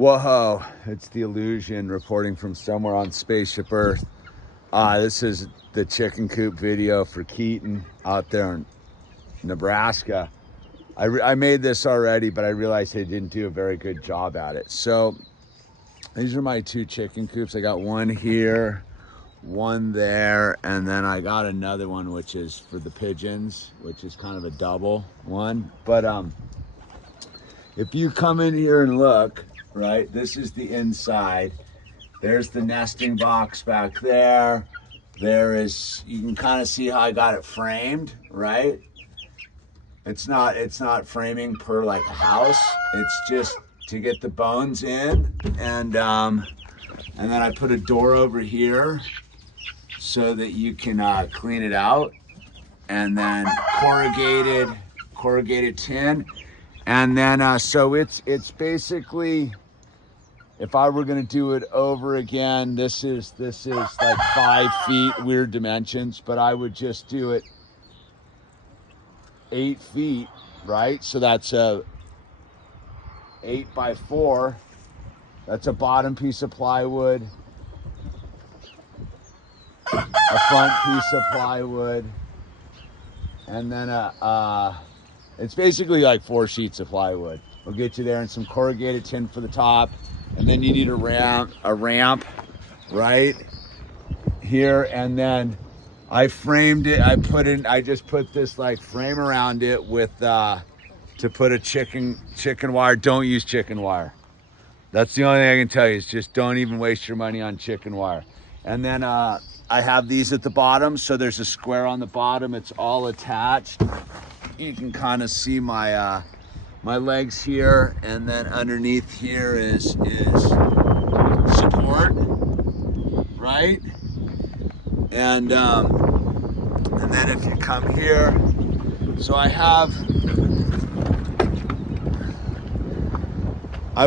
Whoa, it's the Illusion reporting from somewhere on Spaceship Earth. This is the chicken coop video for Keaton out there in Nebraska. I made this already, but I realized I didn't do a very good job at it. So these are my two chicken coops. I got one here, one there, and then I got another one which is for the pigeons, which is kind of a double one. But if you come in here and look, right, this is the inside. There's the nesting box back there. There is, you can kind of see how I got it framed, right? It's not framing per like a house. It's just to get the bones in, and then I put a door over here so that you can clean it out, and then corrugated tin, and then so it's basically, if I were gonna do it over again, this is like 5 feet, weird dimensions, but I would just do it 8 feet, right? So that's a 8 by 4. That's a bottom piece of plywood, a front piece of plywood, and then it's basically like 4 sheets of plywood. We'll get you there, and some corrugated tin for the top, and then you need a ramp right here, and then I framed it. I just put this like frame around it with to put a chicken wire. Don't use chicken wire. That's the only thing I can tell you, is just don't even waste your money on chicken wire. And then I have these at the bottom, so there's a square on the bottom. It's all attached. You can kind of see my my legs here, and then underneath here is support, right? And then if you come here, so I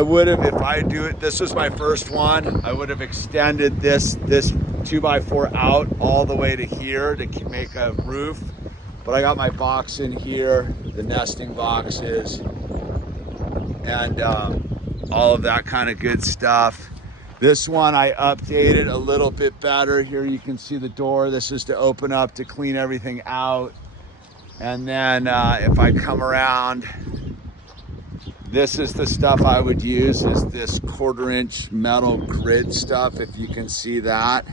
would have, if I do it, this was my first one, I would have extended this 2x4 out all the way to here to make a roof. But I got my box in here, the nesting boxes, and all of that kind of good stuff. This one I updated a little bit better. Here you can see the door. This is to open up to clean everything out. And then if I come around, this is the stuff I would use, is this 1/4-inch metal grid stuff, if you can see that.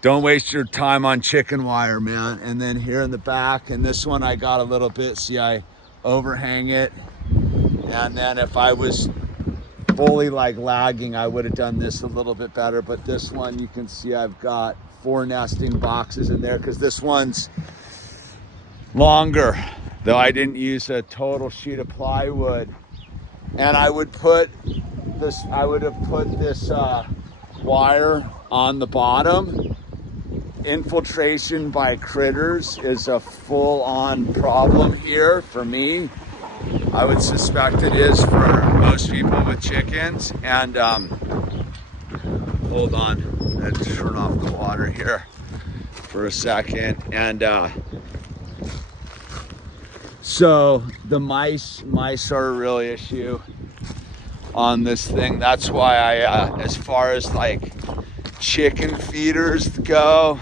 Don't waste your time on chicken wire, man. And then here in the back, and this one I got a little bit, see, I overhang it. And then if I was fully like lagging, I would have done this a little bit better. But this one, you can see I've got 4 nesting boxes in there, because this one's longer, though I didn't use a total sheet of plywood. And I would have put this wire on the bottom. Infiltration by critters is a full-on problem here for me. I would suspect it is for most people with chickens. And hold on, let's turn off the water here for a second. And so the mice are a real issue on this thing. That's why I, as far as like chicken feeders go,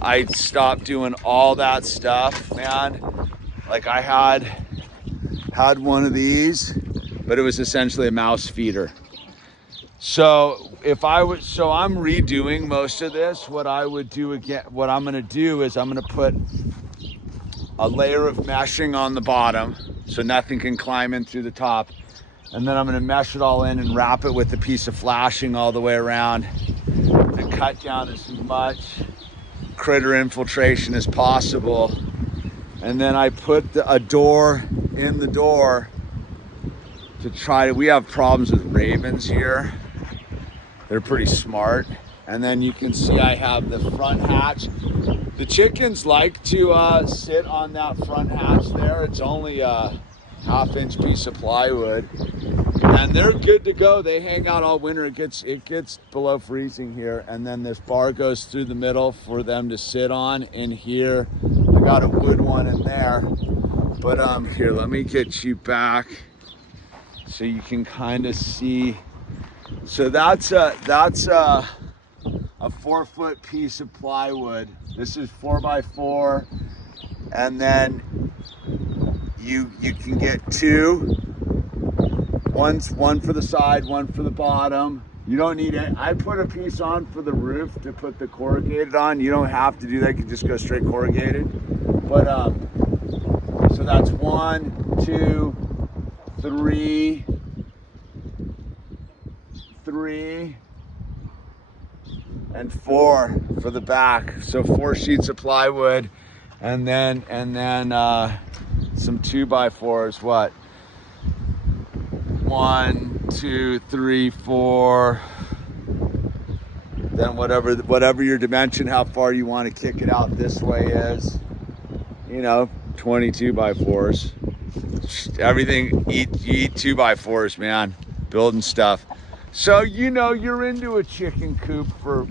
I stopped doing all that stuff, man. Like I had one of these, but it was essentially a mouse feeder. So so I'm redoing most of this. What I would do again, what I'm gonna do is I'm gonna put a layer of meshing on the bottom so nothing can climb in through the top. And then I'm gonna mesh it all in and wrap it with a piece of flashing all the way around to cut down as much critter infiltration as possible. And then I put a door in the door to try to, we have problems with ravens here. They're pretty smart. And then you can see I have the front hatch. The chickens like to sit on that front hatch there. It's only a 1/2-inch piece of plywood, and they're good to go. They hang out all winter. It gets below freezing here, and then this bar goes through the middle for them to sit on. In here, I got a wood one in there. But here, let me get you back so you can kind of see So that's a 4-foot piece of plywood. This is 4x4, and then you can get two. One for the side, one for the bottom. You don't need it. I put a piece on for the roof to put the corrugated on. You don't have to do that. You can just go straight corrugated. But so that's 1, 2, 3, and 4 for the back. So 4 sheets of plywood, and then some 2x4s. What? 1, 2, 3, 4. Then whatever your dimension, how far you want to kick it out this way is. 22x4s. Everything, you eat 2x4s, man. Building stuff. So you're into a chicken coop for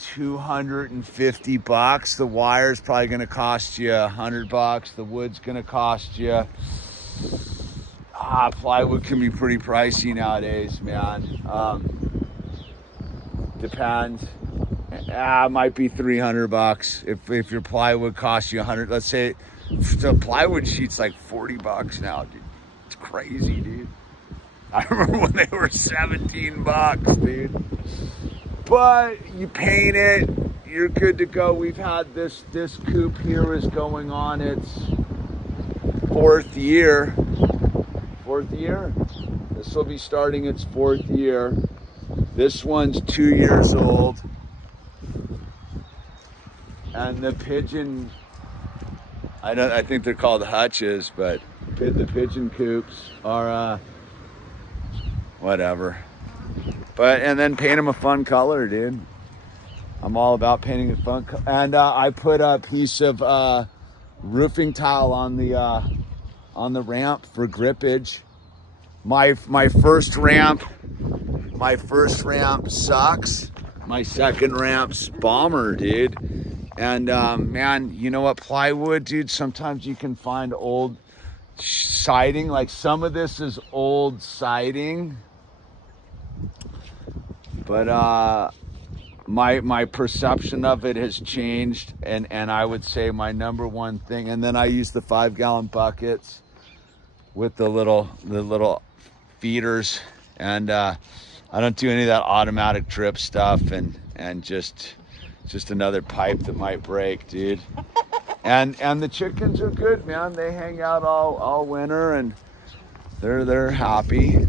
$250. The wire's probably gonna cost you $100. The wood's gonna cost you. Plywood can be pretty pricey nowadays, man. Depends. It might be $300 if your plywood costs you $100. Let's say the plywood sheet's like $40 now, dude. It's crazy, dude. I remember when they were $17, dude. But you paint it, you're good to go. We've had this coop here is going on its 4th year. 4th year. This will be starting its 4th year. This one's 2 years old. And the pigeon, I think they're called hutches, but the pigeon coops are whatever. And then paint them a fun color, dude. I'm all about painting a fun color. And I put a piece of roofing tile on the ramp for grippage. My first ramp sucks. My second ramp's bomber, dude. And man, you know what? Plywood, dude, sometimes you can find old siding. Like some of this is old siding. But my perception of it has changed, and I would say my number one thing. And then I use the 5-gallon buckets with the little feeders, and I don't do any of that automatic drip stuff, and just another pipe that might break, dude. And the chickens are good, man. They hang out all winter, and they're happy.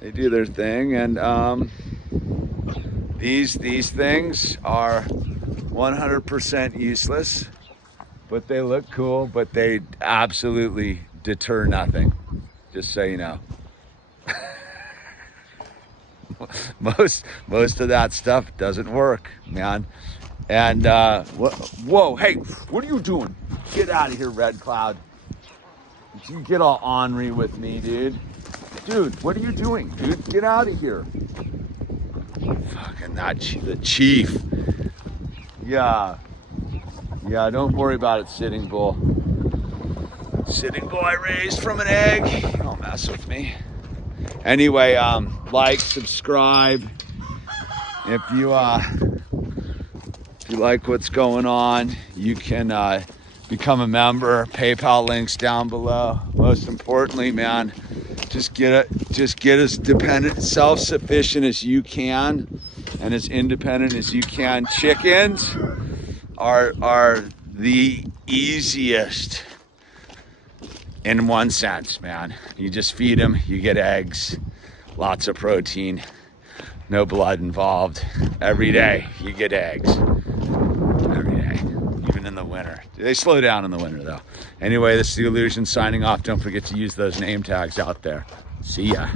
They do their thing, and these things are 100% useless, but they look cool, but they absolutely deter nothing, just so you know. most of that stuff doesn't work, man. And whoa, hey, what are you doing? Get out of here, Red Cloud. You get all ornery with me, dude. Dude, what are you doing, dude? Get out of here. Fucking the chief. Yeah, don't worry about it, Sitting Bull. Sitting Bull I raised from an egg. Don't mess with me. Anyway, like, subscribe. If you like what's going on, you can become a member. PayPal links down below. Most importantly, man, just get as dependent, self-sufficient as you can, and as independent as you can. Chickens are the easiest in one sense, man. You just feed them, you get eggs, lots of protein, no blood involved. Every day you get eggs. Every day, even in the winter. They slow down in the winter though. Anyway, this is The Illusion signing off. Don't forget to use those name tags out there. See ya.